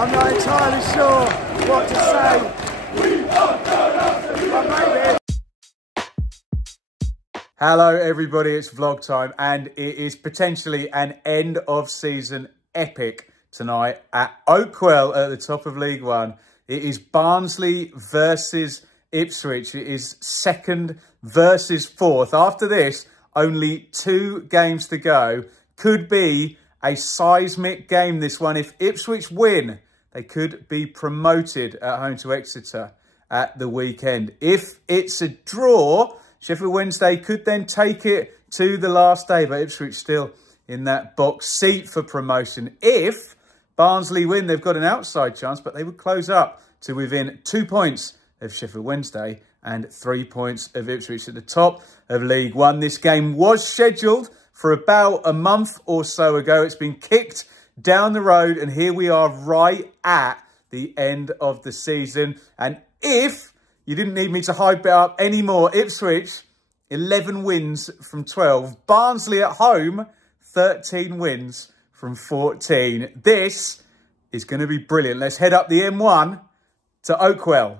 I'm not entirely sure what to say. But maybe. Hello everybody, it's vlog time and it is potentially an end of season epic tonight at Oakwell at the top of League One. It is Barnsley versus Ipswich. It is second versus fourth. After this, only 2 games to go. Could be a seismic game, this one. If Ipswich win, they could be promoted at home to Exeter at the weekend. If it's a draw, Sheffield Wednesday could then take it to the last day, but Ipswich still in that box seat for promotion. If Barnsley win, they've got an outside chance, but they would close up to within 2 points of Sheffield Wednesday and 3 points of Ipswich at the top of League One. This game was scheduled for about a month or so ago. It's been kicked down the road, and here we are right at the end of the season. And if you didn't need me to hype it up anymore, Ipswich, 11 wins from 12. Barnsley at home, 13 wins from 14. This is going to be brilliant. Let's head up the M1 to Oakwell.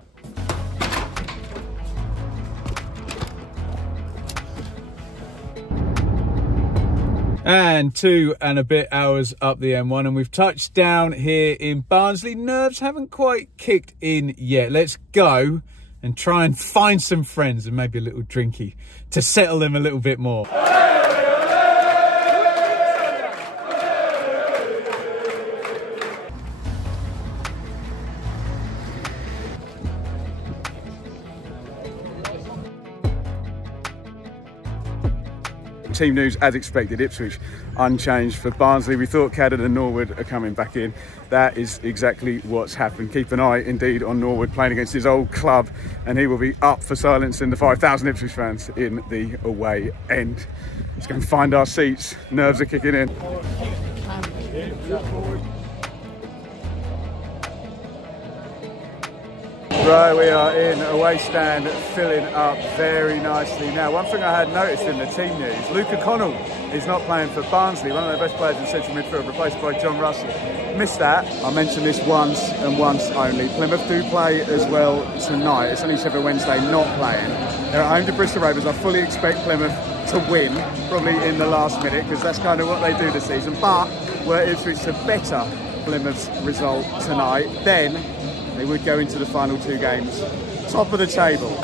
And 2 and a bit hours up the M1 and we've touched down here in Barnsley. Nerves haven't quite kicked in yet. Let's go and try and find some friends and maybe a little drinky to settle them a little bit more. Team news as expected, Ipswich unchanged for Barnsley. We thought Cadden and Norwood are coming back in. That is exactly what's happened. Keep an eye indeed on Norwood playing against his old club, and he will be up for silencing the 5,000 Ipswich fans in the away end. Let's go and find our seats. Nerves are kicking in. Right, we are in away stand, filling up very nicely. Now, one thing I had noticed in the team news, Luke O'Connell is not playing for Barnsley, one of their best players in central midfield, replaced by John Russell. Missed that. I mentioned this once and once only. Plymouth do play as well tonight. It's only Sheffield Wednesday not playing. They're at home to Bristol Rovers. I fully expect Plymouth to win, probably in the last minute, because that's kind of what they do this season. But were Ipswich to better Plymouth's result tonight, then they would go into the final 2 games top of the table. Here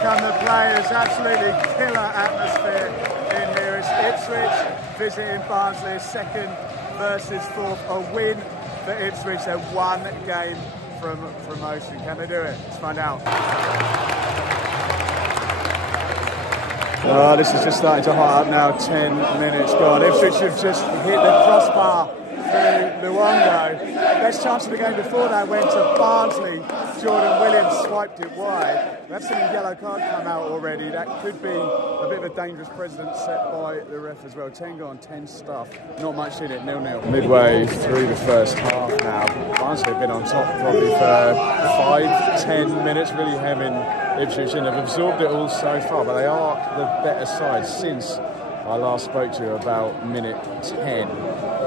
come the players, absolutely killer atmosphere in here. It's Ipswich visiting Barnsley, second versus fourth. A win for Ipswich. They're 1 game from promotion. Can they do it? Let's find out. Oh, this is just starting to hot up now, 10 minutes gone. Ipswich have just hit the crossbar through Luongo. Best chance of the game before that went to Barnsley. Jordan Williams swiped it wide. We've seen a yellow card come out already. That could be a bit of a dangerous precedent set by the ref as well. 10 gone, 10 stuff. Not much in it, 0-0. Midway through the first half now. Barnsley have been on top probably for 5-10 minutes, really hemming Ipswich in. They've absorbed it all so far, but they are the better side since I last spoke to you about minute 10.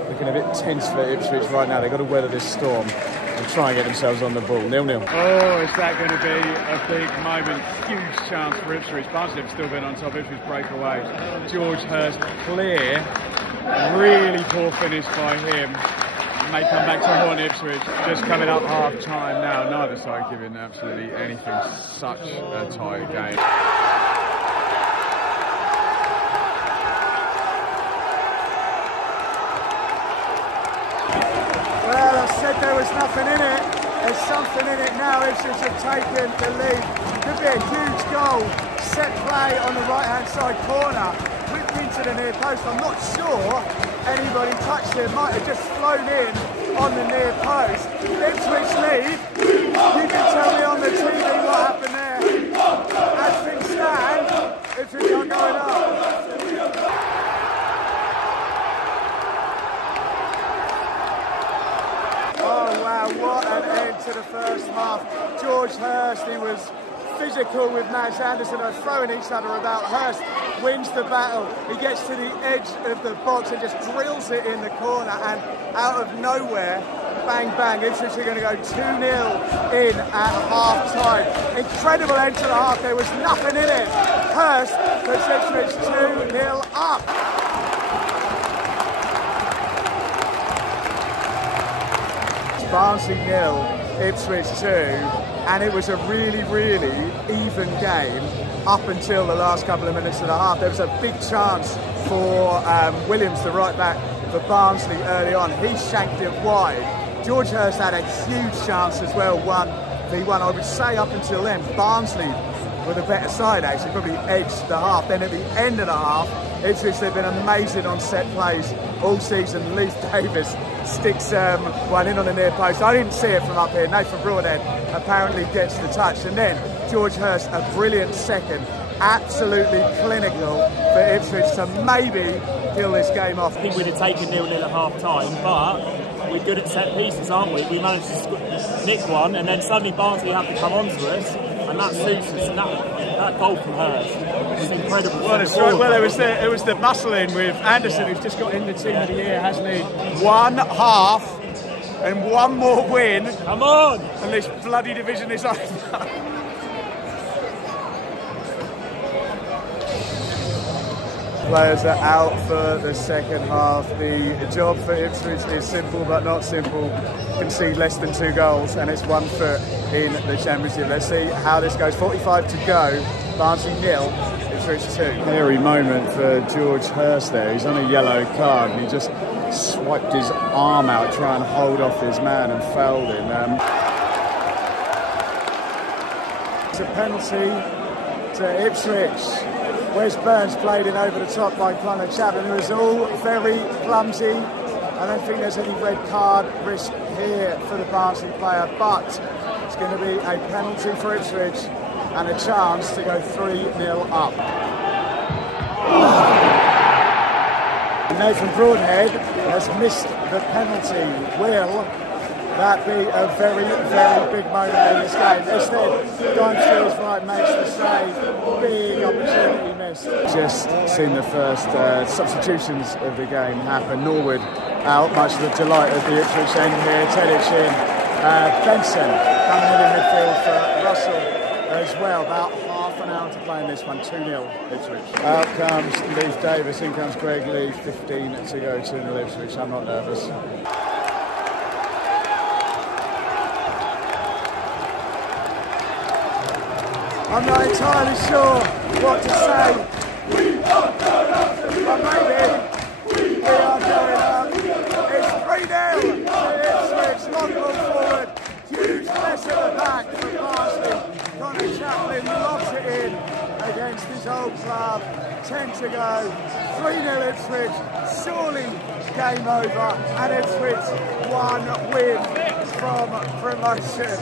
Looking a bit tense for Ipswich right now. They've got to weather this storm and try and get themselves on the ball. 0-0. Oh, is that going to be a big moment? Huge chance for Ipswich. Barnsley have still been on top. Ipswich breakaway. George Hurst clear. Really poor finish by him. May come back to haunt Ipswich. Just coming up half time now. Neither side giving absolutely anything. Such a tight game. Well, I said there was nothing in it. There's something in it now. Ipswich have taken the lead. Could be a huge goal. Set play on the right-hand side corner. Whipped into the near post. I'm not sure anybody touched it. Might have just flown in on the near post. Ipswich lead. You can tell me on the TV what happened there. As things stand, Ipswich are going up. Oh wow, what an end to the first half. George Hurst, he was physical with Max Anderson, are throwing each other about. Hurst wins the battle. He gets to the edge of the box and just drills it in the corner, and out of nowhere, bang, bang, Ipswich are going to go 2-0 in at half-time. Incredible end to the half. There was nothing in it. Hurst puts Ipswich 2-0 up. Barnsley 0, Ipswich 2, and it was a really, really even game up until the last couple of minutes of the half. There was a big chance for Williams, the right back for Barnsley early on. He shanked it wide. George Hurst had a huge chance as well, 1v1. I would say up until then, Barnsley were the better side actually, probably edged the half. Then at the end of the half, Ipswich, they've been amazing on set plays all season. Leif Davis sticks one in on the near post. I didn't see it from up here. Nathan Broadhead apparently gets the touch. And then George Hurst, a brilliant second. Absolutely clinical for Ipswich to maybe kill this game off. I think we'd have taken 0-0 at half time, but we're good at set pieces, aren't we? We managed to nick one, and then suddenly Barnsley have to come on to us, and that suits us. And that goal from Hurst was incredible. Well, it's right. Well, it was the muscle in with Anderson, who's just got in the team of the year, hasn't he? 1 half and one more win. Come on! And this bloody division is over. Players are out for the second half. The job for Ipswich is simple but not simple. Concede less than 2 goals and it's 1 foot in the Championship. Let's see how this goes. 45 to go. Barnsley 0, Ipswich 2. Hairy moment for George Hurst there. He's on a yellow card and he just swiped his arm out trying to hold off his man and fouled him. It's a penalty to Ipswich. Wes Burns played in over the top by Connor Chapman. It was all very clumsy. I don't think there's any red card risk here for the Barnsley player, but it's going to be a penalty for Ipswich and a chance to go 3-0 up. Nathan Broadhead has missed the penalty. Will that be a very, very big moment in this game? Instead, Don Steele's right makes the save. Big opportunity missed. Just seen the first substitutions of the game happen. Norwood out, much to the delight of the Ipswich end here. Tedic in. Benson coming in midfield for Russell as well. About half an hour to play in this one. 2-0 Ipswich. Out comes Leif Davis. In comes Greg Lee. 15 to go. 2-0 Ipswich. I'm not nervous. I'm not entirely sure what to say, but maybe we are going up. It's 3-0 to Ipswich, long ball forward, huge press at the back for Barnsley. Connor Chaplin locks it in against his old club. 10 to go, 3-0 Ipswich, surely game over, and Ipswich 1 win from promotion.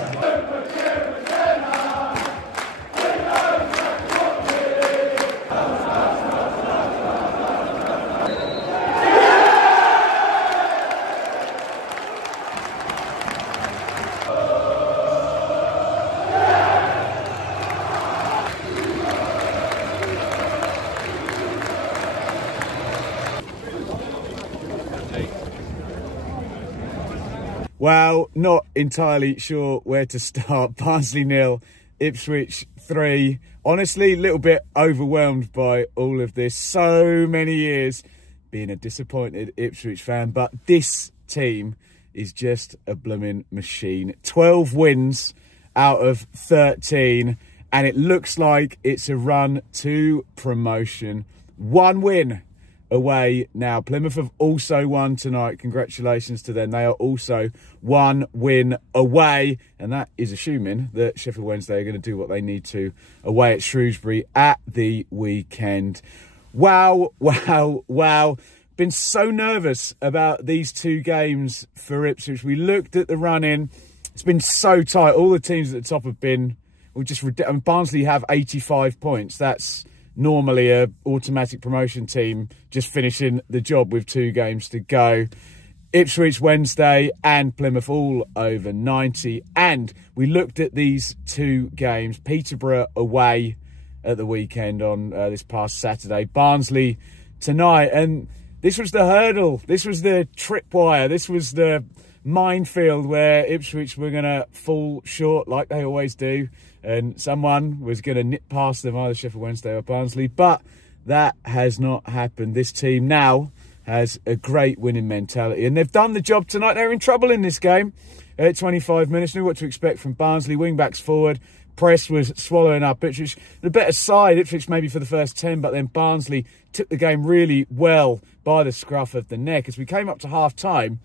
Well, not entirely sure where to start. Barnsley 0, Ipswich 3. Honestly, a little bit overwhelmed by all of this. So many years being a disappointed Ipswich fan, but this team is just a blooming machine. 12 wins out of 13, and it looks like it's a run to promotion. 1 win away now. Plymouth have also won tonight. Congratulations to them. They are also 1 win away, and that is assuming that Sheffield Wednesday are going to do what they need to away at Shrewsbury at the weekend. Wow, wow, wow. Been so nervous about these 2 games for Ipswich. We looked at the run-in. It's been so tight. All the teams at the top have been, well, just ridiculous. I mean, Barnsley have 85 points. That's normally a automatic promotion team just finishing the job with 2 games to go. Ipswich Wednesday and Plymouth all over 90. And we looked at these two games. Peterborough away at the weekend on this past Saturday. Barnsley tonight. And this was the hurdle. This was the tripwire. This was the minefield where Ipswich were going to fall short like they always do. And someone was going to nip past them, either Sheffield Wednesday or Barnsley. But that has not happened. This team now has a great winning mentality, and they've done the job tonight. They're in trouble in this game at 25 minutes. Knew what to expect from Barnsley. Wing-backs forward. Press was swallowing up Ipswich. The better side, Ipswich maybe for the first 10, but then Barnsley took the game really well by the scruff of the neck. As we came up to half-time,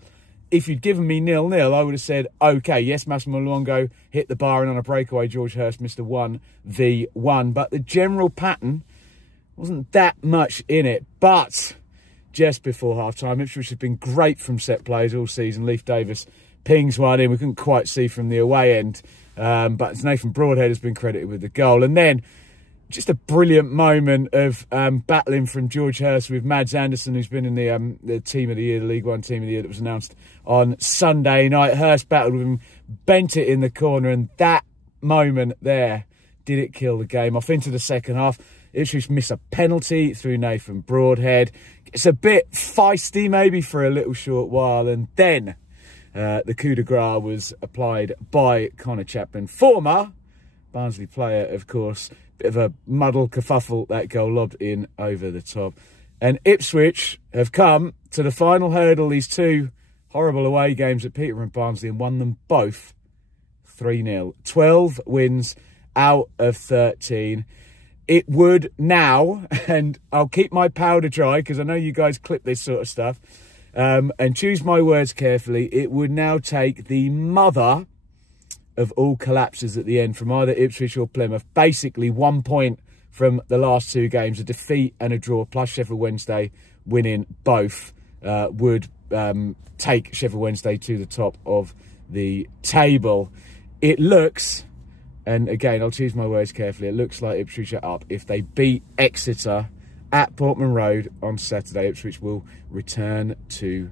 if you'd given me 0-0, I would have said, OK, yes, Massimo Luongo hit the bar, and on a breakaway, George Hurst missed a 1v1. But the general pattern wasn't that much in it. But just before half-time, Ipswich have been great from set plays all season. Leif Davis pings one in. We couldn't quite see from the away end. But Nathan Broadhead has been credited with the goal. And then just a brilliant moment of battling from George Hurst with Mads Anderson, who's been in the Team of the Year, the League One Team of the Year that was announced on Sunday night. Hurst battled with him, bent it in the corner, and that moment there, did it kill the game? Off into the second half. Ipswich miss a penalty through Nathan Broadhead. It's a bit feisty maybe for a little short while, and then the coup de grace was applied by Connor Chapman, former Barnsley player, of course. Bit of a muddle kerfuffle, that goal lobbed in over the top. And Ipswich have come to the final hurdle, these two horrible away games at Peterborough and Barnsley, and won them both 3-0. 12 wins out of 13. It would now, and I'll keep my powder dry because I know you guys clip this sort of stuff, and choose my words carefully, it would now take the mother of all collapses at the end from either Ipswich or Plymouth. Basically 1 point from the last two games, a defeat and a draw, plus Sheffield Wednesday winning both, would take Sheffield Wednesday to the top of the table. It looks, and again, I'll choose my words carefully, it looks like Ipswich are up. If they beat Exeter at Portman Road on Saturday, Ipswich will return to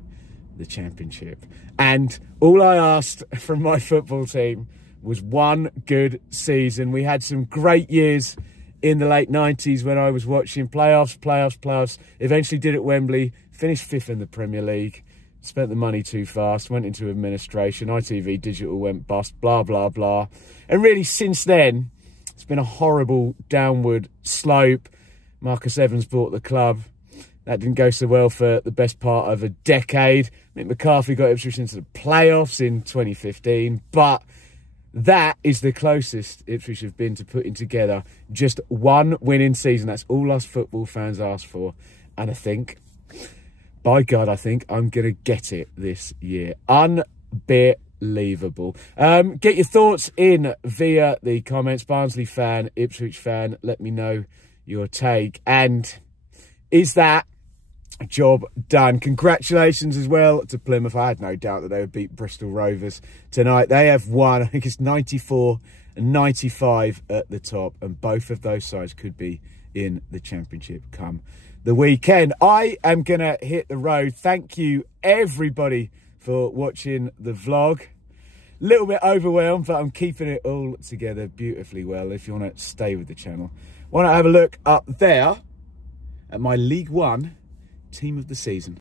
the Championship. And all I asked from my football team was one good season. We had some great years in the late 90s when I was watching playoffs. Eventually did at Wembley, finished 5th in the Premier League. Spent the money too fast, went into administration, ITV Digital went bust, blah, blah, blah. And really, since then, it's been a horrible downward slope. Marcus Evans bought the club. That didn't go so well for the best part of a decade. Mick McCarthy got Ipswich into the playoffs in 2015. But that is the closest Ipswich have been to putting together just one winning season. That's all us football fans asked for. And I think, by God, I think I'm going to get it this year. Unbelievable. Get your thoughts in via the comments. Barnsley fan, Ipswich fan, let me know your take. And is that job done? Congratulations as well to Plymouth. I had no doubt that they would beat Bristol Rovers tonight. They have won, I think it's 94 and 95 at the top. And both of those sides could be in the Championship come the weekend. I am going to hit the road. Thank you, everybody, for watching the vlog. A little bit overwhelmed, but I'm keeping it all together beautifully well. If you want to stay with the channel, why not have a look up there at my League One team of the season.